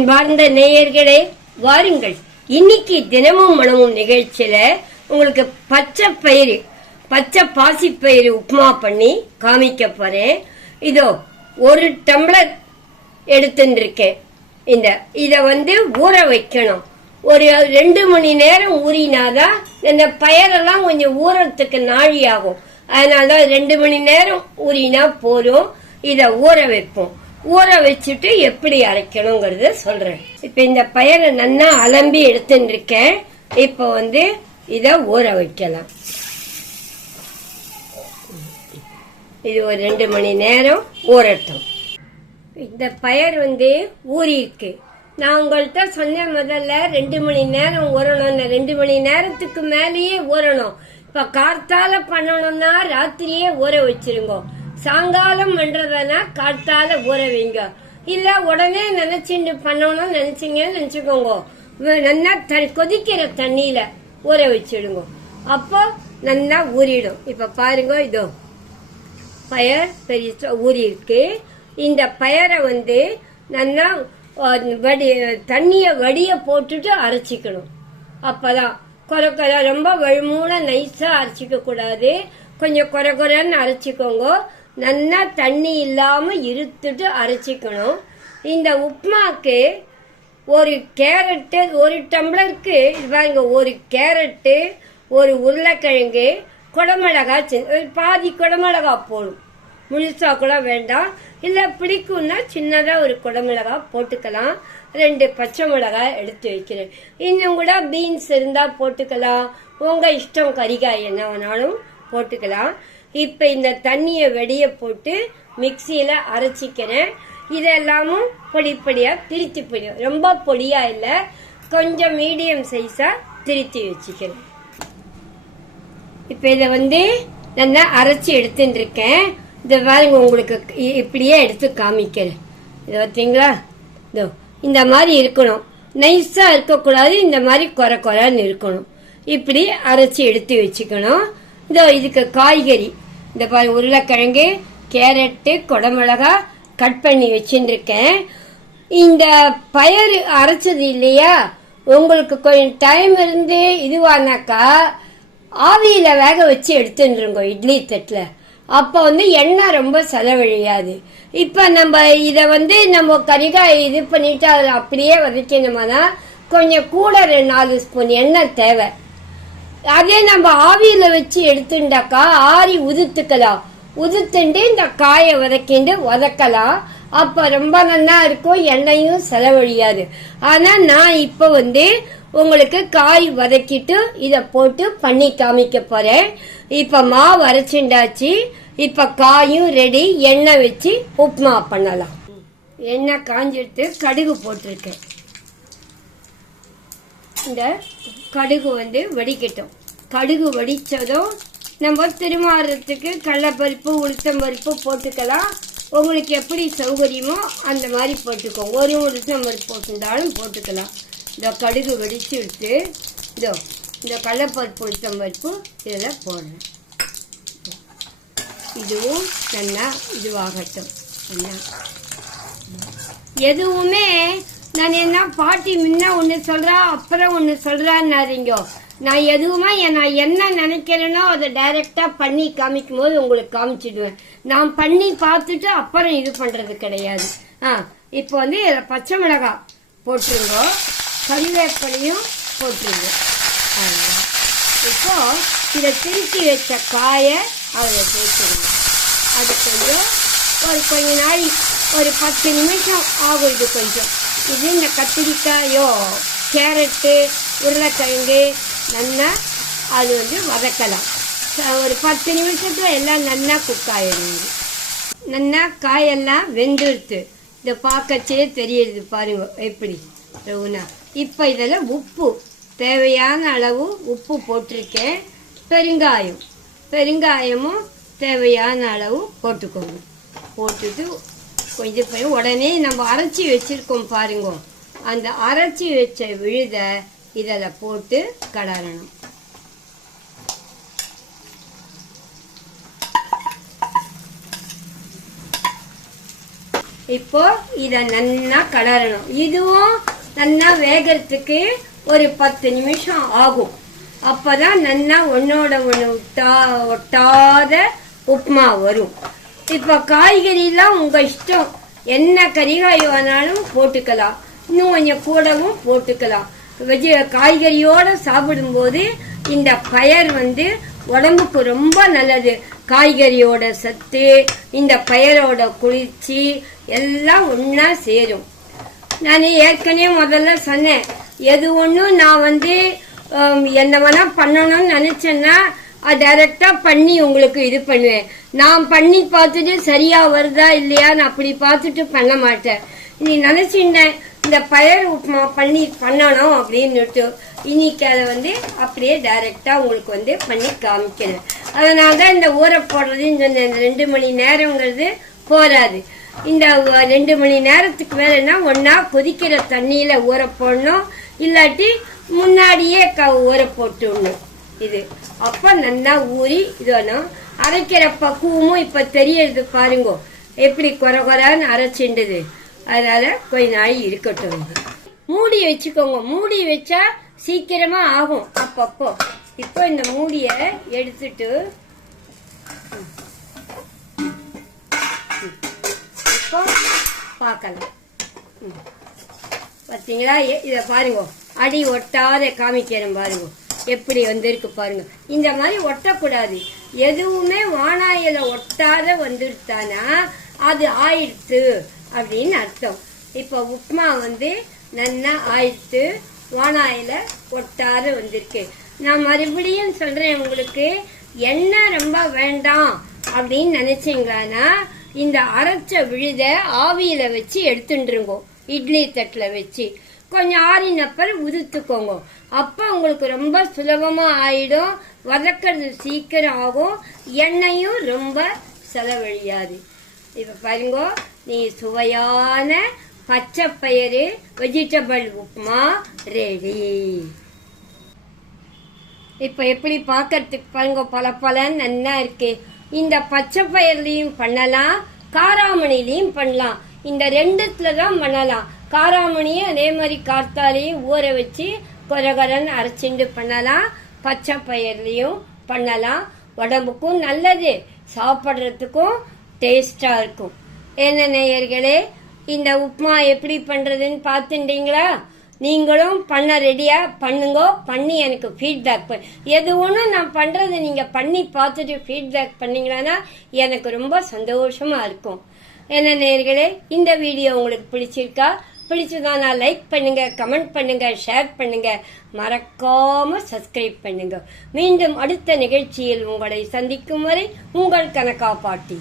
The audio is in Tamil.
அன்பார்ந்த நேயர்களே, வாருங்கள். இன்னைக்கு தினமும் மனமும் நிகழ்ச்சியில உங்களுக்கு பச்சை பாசிப்பயிறு உப்புமா பண்ணி காமிக்க போறேன். இதோ ஒரு டம்ளர் எடுத்துருக்கேன். இத ஊற வைக்கணும். ஒரு 2 மணி நேரம் ஊறினாதான் இந்த பயரெல்லாம் கொஞ்சம் ஊறத்துக்கு நாழி ஆகும். அதனாலதான் 2 மணி நேரம் ஊறினா போதும். இத ஊற வைப்போம். ஊற வச்சுட்டு எப்படி அரைக்கணுங்கிறத சொல்றேன். இப்ப இந்த பயரை நல்லா அலம்பி எடுத்துட்டு இருக்கேன். இப்ப இத ஊற வைக்கலாம். இது ஒரு 2 மணி நேரம் ஊறட்டும். இந்த பயர் ஊறி இருக்கு. நான் உங்கள்கிட்ட சொன்ன முதல்ல 2 மணி நேரம் ஊறணும். 2 மணி நேரத்துக்கு மேலேயே ஊறணும். இப்ப கார்த்தால பண்ணணும்னா ராத்திரியே ஊற வச்சிருங்க. சாயங்காலம் பண்றதுனா கார்த்தால ஊற வைங்க. இல்ல உடனே நினைச்சுட்டு பண்ணணும்னு நினைச்சீங்கன்னு நினைச்சுக்கோங்க. நல்லா கொதிக்கிற தண்ணியில ஊற வச்சிடுங்க. அப்போ நல்லா ஊறிடும். இப்ப பாருங்க, இதோ பயர் பெரிய ஊறி இருக்கு. இந்த பயரை நல்லா தண்ணிய வடிய போட்டுட்டு அரைச்சிக்கணும். அப்பதான் கொர ரொம்ப வழுமூண நைஸா அரைச்சிக்க கூடாது. கொஞ்சம் கொரன்னு அரைச்சிக்கோங்க. நல்லா தண்ணி இல்லாம இருத்துட்டு அரைச்சிக்கணும். இந்த உப்புமாக்கு ஒரு கேரட்டு, ஒரு டம்ளருக்கு பாருங்க, ஒரு கேரட்டு, ஒரு உருளைக்கிழங்கு, குடமிளகாய், பாதி குடமிளகாய் போடும். முழுசா கூட வேண்டாம். இல்ல பிடிக்கும்னா சின்னதா ஒரு குடமிளகாய் போட்டுக்கலாம். 2 பச்சை மிளகாய் எடுத்து வைக்கிறேன். இன்னும் கூட பீன்ஸ் இருந்தா போட்டுக்கலாம். உங்க இஷ்டம், கறிகாய் என்ன வேணாலும் போட்டுக்கலாம். இப்ப இந்த தண்ணிய வெடிய போட்டு மிக்சியில அரைச்சிக்கிறேன். இதெல்லாமும் பொடியா திரிச்சு போயிடும். ரொம்ப பொடியா இல்ல, கொஞ்சம் மீடியம் சைஸா திரிச்சு வச்சுக்கிறேன். இப்ப இத நல்லா அரைச்சி எடுத்துட்டு இருக்கேன். இத பாருங்க, உங்களுக்கு இப்படியே எடுத்து காமிக்கிறேன். இத பார்த்தீங்களா? இதோ இந்த மாதிரி இருக்கணும். நைஸா இருக்கக்கூடாது. இந்த மாதிரி கொரன்னு இருக்கணும். இப்படி அரைச்சி எடுத்து வச்சுக்கணும். இதோ இதுக்கு காய்கறி, இந்த பாருங்க, உருளைக்கிழங்கு, கேரட்டு, குடமிளகாய் கட் பண்ணி வச்சுட்டு இருக்கேன். இந்த பயறு அரைச்சது இல்லையா, உங்களுக்கு கொஞ்சம் டைம் இருந்து இதுவானாக்கா ஆவியில வேக வச்சு எடுத்துருங்க இட்லி தட்டுல. அப்ப எண்ணெய் ரொம்ப செலவழியாது. இப்ப நம்ம இத நம்ம கறிகாய் இது பண்ணிட்டு அதுல அப்படியே வதக்கணுமானா கொஞ்சம் கூட 4 ஸ்பூன் எண்ணெய் தேவை. அதே நம்ம ஆவியில வச்சு எடுத்துட்டாக்கா ஆறி உதுத்துக்கலாம். உதுத்துண்டு இந்த காயை வதக்கலாம். அப்ப ரொம்ப நல்லா இருக்கும், எண்ணெயும் செலவழியாது. ஆனா நான் இப்ப உங்களுக்கு காய் வதக்கிட்டு இத போட்டு பண்ணி காமிக்க போறேன். இப்ப மாவு அரைச்சுண்டாச்சு. இப்ப காயும் ரெடி. எண்ணெய் வச்சு உப்புமா பண்ணலாம். எண்ணெய் காஞ்சிட்டு கடுகு போட்டிருக்கேன். இந்த கடுகு வெடிக்கட்டும். கடுகு வெடிச்சதும் நம்ம திருமாறத்துக்கு கடலைப்பருப்பு, உளுத்தம் பருப்பு போட்டுக்கலாம். உங்களுக்கு எப்படி சௌகரியமோ அந்த மாதிரி போட்டுக்கோங்க. ஒரு உளுத்தம் பருப்பு போட்டுருந்தாலும் போட்டுக்கலாம். இந்த கடுகு வெடிச்சு விட்டு இதோ இந்த கடலைப்பருப்பு, உளுத்தம் பருப்பு இதில் போடுறேன். இதுவும் நல்லா இதுவாகட்டும். எதுவுமே நான் என்ன பாட்டி முன்ன ஒன்று சொல்றா அப்புறம் ஒன்று சொல்றான்னாதீங்க. நான் எதுவுமே நான் என்ன நினைக்கிறேனோ அதை டைரக்டா பண்ணி காமிக்கும் போது உங்களுக்கு காமிச்சிடுவேன். நான் பண்ணி பார்த்துட்டு அப்புறம் இது பண்றது கிடையாது. இப்போ இதுல பச்சை மிளகாய் போட்டுருங்க, கறிவேப்பிலையும் போட்டுருங்க. இப்போ இதை திருச்சி வச்ச காயை அதில் சேர்த்துருங்க. அது கொஞ்சம் நாள் ஒரு 10 நிமிஷம் ஆகும். இது கொஞ்சம் இந்த கத்திரிக்காயோ கேரட்டு உருளைக்கிழங்கு நல்லா அது வதக்கலாம். ஒரு 10 நிமிஷத்துல எல்லாம் நல்லா குக் ஆயிடுது. நல்லா காயெல்லாம் வெந்துடுத்து. இதை பார்க்கச்சே தெரியுது பாருங்க எப்படி ரவுனா. இப்போ இதில் உப்பு தேவையான அளவு உப்பு போட்டிருக்கேன். பெருங்காயமும் தேவையான அளவு போட்டுக்கோங்க. போட்டுட்டு கொஞ்சம் உடனே நம்ம அரைச்சி வச்சிருக்கோம் பாருங்க, அந்த அரைச்சி வச்ச விழுத இதில் போட்டு கடறணும். இப்போ இத நல்லா கலரணும். இதுவும் நல்லா வேகறதுக்கு ஒரு 10 நிமிஷம் ஆகும். அப்பதான் நல்லா ஒன்னோட ஒண்ணு ஒட்டாத உப்புமா வரும். இப்ப காய்கறி எல்லாம் உங்க இஷ்டம், என்ன கறிகாய் வேணாலும் போட்டுக்கலாம், இன்னும் கொஞ்சம் கூடவும் போட்டுக்கலாம். காய்கறியோட சாப்பிடும்போது இந்த பயர் உடம்புக்கு ரொம்ப நல்லது. காய்கறியோட சத்து, இந்த பயரோட குளிர்ச்சி எல்லாம் ஒன்னா சேரும். நான் ஏற்கனவே முதல்ல சொன்னேன், எது ஒன்றும் நான் என்ன வேணா பண்ணணும்னு நினைச்சேன்னா டைரக்டா பண்ணி உங்களுக்கு இது பண்ணுவேன். நான் பண்ணி பார்த்துட்டு சரியா வருதா இல்லையான்னு அப்படி பார்த்துட்டு பண்ண மாட்டேன். நீ நினைச்சிட்டேன் இந்த பயர் உப்புமா பண்ணணும் அப்படின்னுட்டு இன்னைக்கு அதை அப்படியே டைரக்டா உங்களுக்கு பண்ணி காமிக்கிறேன். அதனாலதான் இந்த ஊற போடுறதுன்னு சொன்னேன். இந்த 2 மணி நேரங்கிறது போராது. இந்த 2 மணி நேரத்துக்கு மேலன்னா ஒன்னா கொதிக்கிற தண்ணியில ஊற போடணும், இல்லாட்டி முன்னாடியே ஊற போட்டுடணும். இது அப்ப நல்லா ஊறி இது வேணும். அரைக்கிற பக்குவமும் இப்ப தெரியறது பாருங்க, எப்படி குறைன்னு அரைச்சிண்டுது. அதனால கொஞ்ச நாள் இருக்கட்டும். மூடி வச்சுக்கோங்க. மூடி வச்சா சீக்கிரமா ஆகும் அப்பப்போ. இப்போ இந்த மூடிய எடுத்துட்டு இப்போ பார்க்கலாம். பாத்தீங்களா? இத பாருங்க, அடி ஒட்டாத காமிக்கிறேன் பாருங்க, எப்படி வந்திருக்கு பாருங்க. இந்த மாதிரி ஒட்டக்கூடாது. எதுவுமே வானாயில ஒட்டாத வந்துருத்தானா அது ஆயிடுத்து அப்படின்னு அர்த்தம். இப்ப உப்புமா நல்லா ஆயிடுத்து, வானாயில ஒட்டாத வந்திருக்கு. நான் மறுபடியும் சொல்றேன் உங்களுக்கு, எண்ணெய் ரொம்ப வேண்டாம் அப்படின்னு நினைச்சீங்கன்னா இந்த அரைச்ச விழுத ஆவியில வச்சு எடுத்துருங்க. இட்லி தட்டுல வச்சு கொஞ்சம் ஆறினப்பறம் உதுத்துக்கோங்க. அப்ப உங்களுக்கு ரொம்ப சுலபமா ஆயிடும். வதக்கிறது சீக்கிரம் ஆகும், எண்ணெயும் ரொம்ப செலவழியாது. இப்ப பாருங்க, நீ சுவையான பச்சை பயிறு வெஜிடபிள் உப்புமா ரெடி. இப்ப எப்படி பாக்கிறதுக்கு பாருங்க, பலன்னு நல்லா இருக்கு. இந்த பச்சை பயிர்லயும் பண்ணலாம், காராமணிலையும் பண்ணலாம். இந்த 2துலதான் பண்ணலாம். காராமணியும் அதே மாதிரி கார்த்தாலையும் ஊற வச்சு கொரகரன்னு அரைச்சிண்டு பண்ணலாம். பச்சை பயிர்லயும் பண்ணலாம். உடம்புக்கும் நல்லது, சாப்பிட்றதுக்கும் டேஸ்டா இருக்கும். என்ன நேயர்களே, இந்த உப்புமா எப்படி பண்றதுன்னு பார்த்துட்டீங்களா? நீங்களும் பண்ண ரெடியா பண்ணுங்க. பண்ணி எனக்கு ஃபீட்பேக் எது ஒன்றும் நான் பண்றது நீங்க பண்ணி பார்த்துட்டு ஃபீட்பேக் பண்ணீங்கன்னா எனக்கு ரொம்ப சந்தோஷமா இருக்கும். என்ன நேயர்களே, இந்த வீடியோ உங்களுக்கு பிடிச்சிருக்கா? பிடிச்சதானா லைக் பண்ணுங்க, கமெண்ட் பண்ணுங்க, ஷேர் பண்ணுங்க, மறக்காம சப்ஸ்கிரைப் பண்ணுங்க. மீண்டும் அடுத்த நிகழ்ச்சியில் உங்களை சந்திக்கும் வரை உங்கள் கனகா பாட்டி.